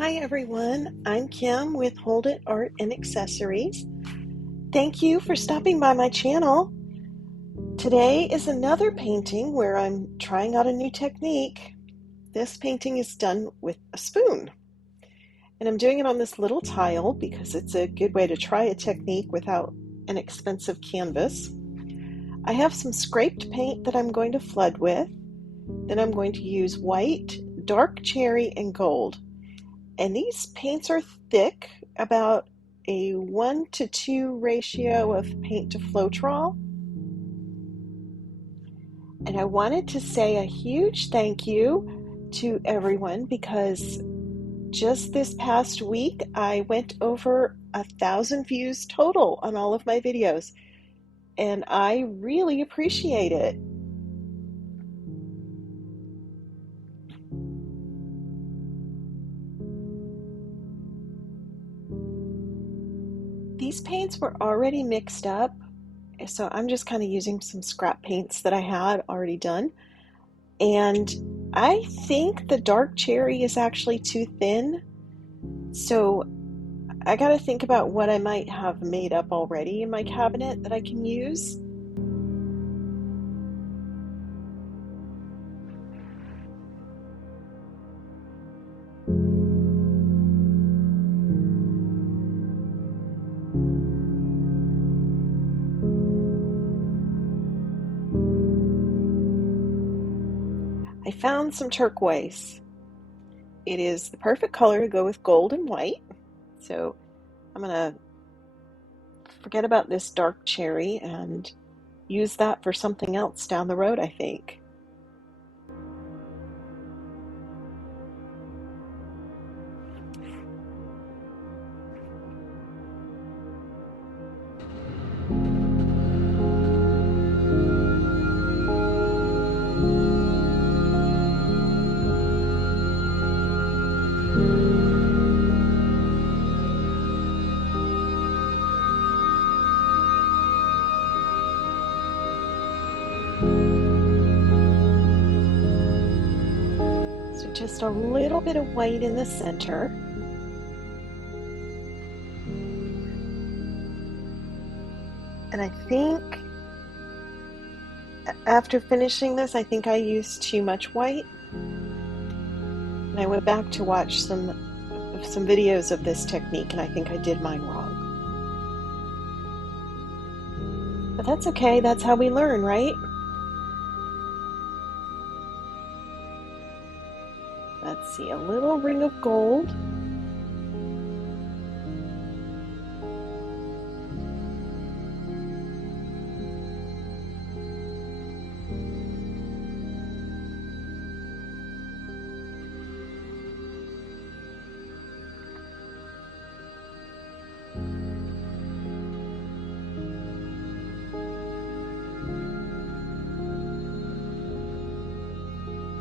Hi everyone, I'm Kim with Hold It Art and Accessories. Thank you for stopping by my channel. Today is another painting where I'm trying out a new technique. This painting is done with a spoon. And I'm doing it on this little tile because it's a good way to try a technique without an expensive canvas. I have some scraped paint that I'm going to flood with. Then I'm going to use white, dark cherry, and gold. And these paints are thick, about a 1:2 ratio of paint to Floetrol. And I wanted to say a huge thank you to everyone because just this past week I went over 1,000 views total on all of my videos, and I really appreciate it. These paints were already mixed up, so I'm just kind of using some scrap paints that I had already done. And I think the dark cherry is actually too thin, so I gotta think about what I might have made up already in my cabinet that I can use. I found some turquoise. It is the perfect color to go with gold and white, so I'm gonna forget about this dark cherry and use that for something else down the road, I think. So just a little bit of white in the center. And I think after finishing this, I think I used too much white. And I went back to watch some videos of this technique, and I think I did mine wrong. But that's okay, that's how we learn, right? Let's see, a little ring of gold.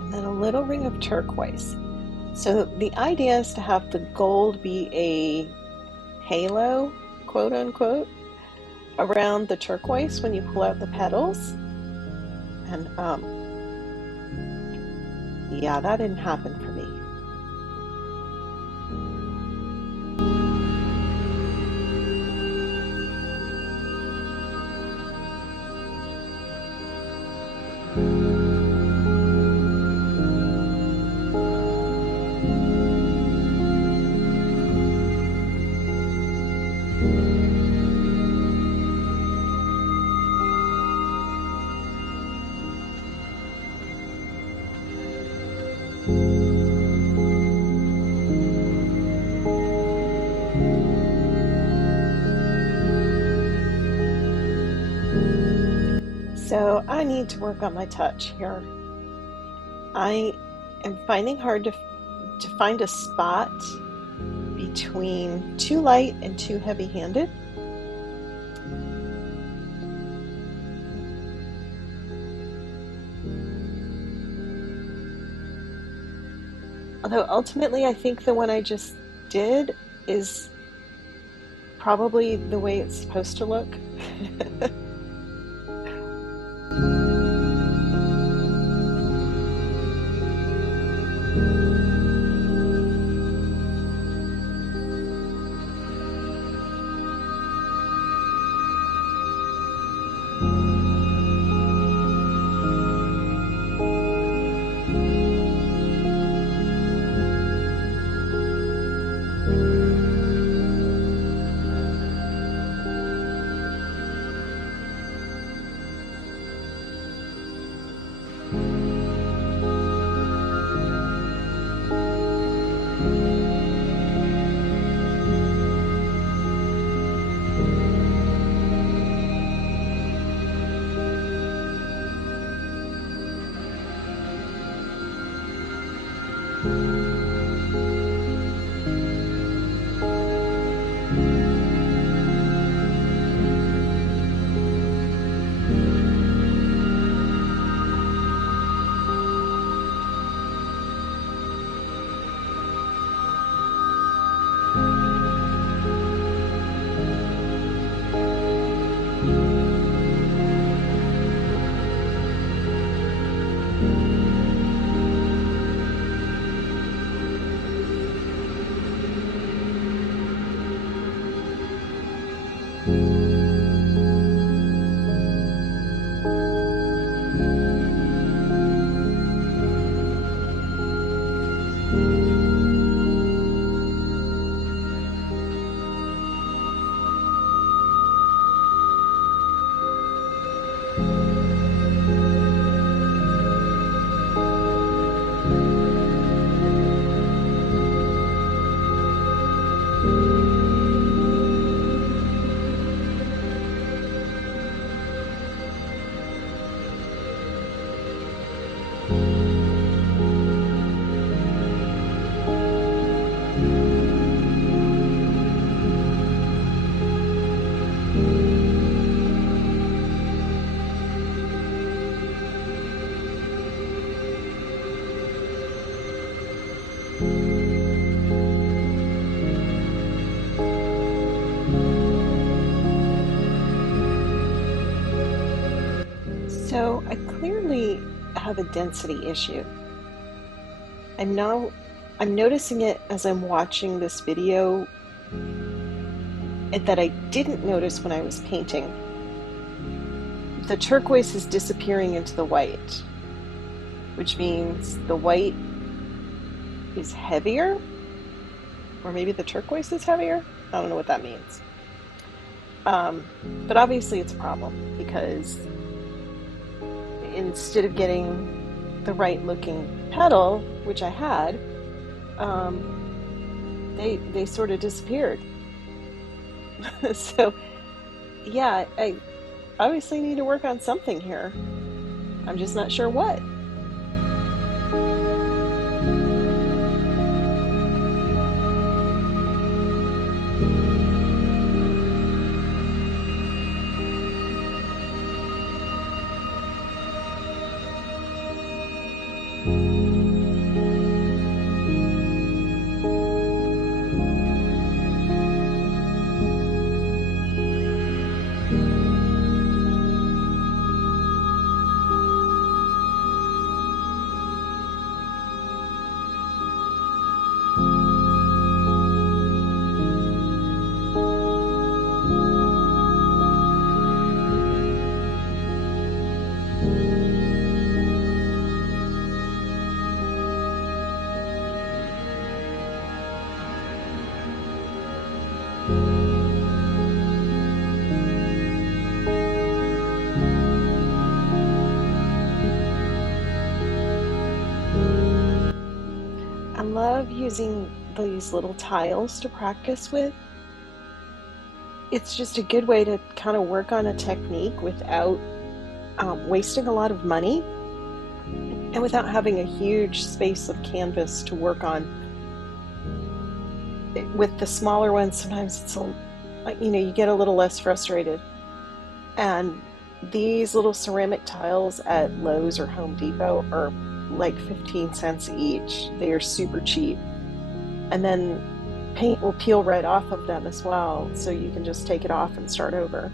And then a little ring of turquoise. So the idea is to have the gold be a halo, quote unquote, around the turquoise when you pull out the petals. And yeah, that didn't happen for me. So I need to work on my touch here. I am finding hard to find a spot between too light and too heavy-handed. Although ultimately I think the one I just did is probably the way it's supposed to look. So I clearly have a density issue. I'm noticing it as I'm watching this video that I didn't notice when I was painting. The turquoise is disappearing into the white, which means the white is heavier, or maybe the turquoise is heavier. I don't know what that means. But obviously it's a problem because instead of getting the right looking petal, which I had, they sort of disappeared. So yeah, I obviously need to work on something here. I'm just not sure what. I love using these little tiles to practice with. It's just a good way to kind of work on a technique without wasting a lot of money and without having a huge space of canvas to work on. With the smaller ones, sometimes it's you get a little less frustrated. And these little ceramic tiles at Lowe's or Home Depot are like 15 cents each. They are super cheap. And then paint will peel right off of them as well, so you can just take it off and start over.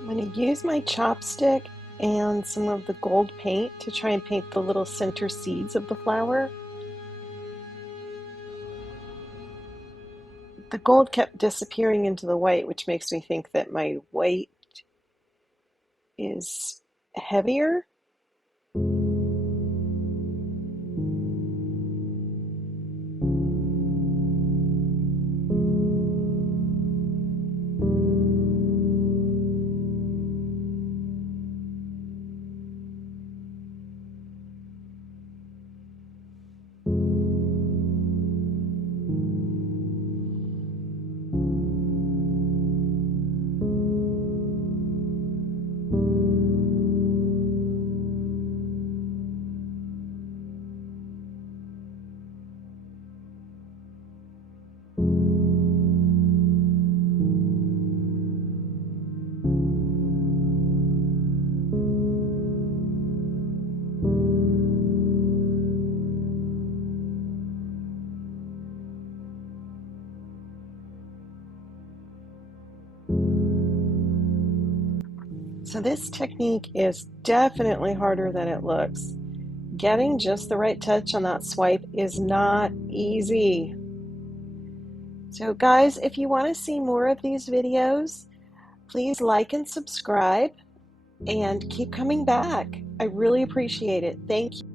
I'm going to use my chopstick and some of the gold paint to try and paint the little center seeds of the flower. The gold kept disappearing into the white, which makes me think that my white is heavier. So this technique is definitely harder than it looks. Getting just the right touch on that swipe is not easy. So guys, if you want to see more of these videos, please like and subscribe and keep coming back. I really appreciate it. Thank you.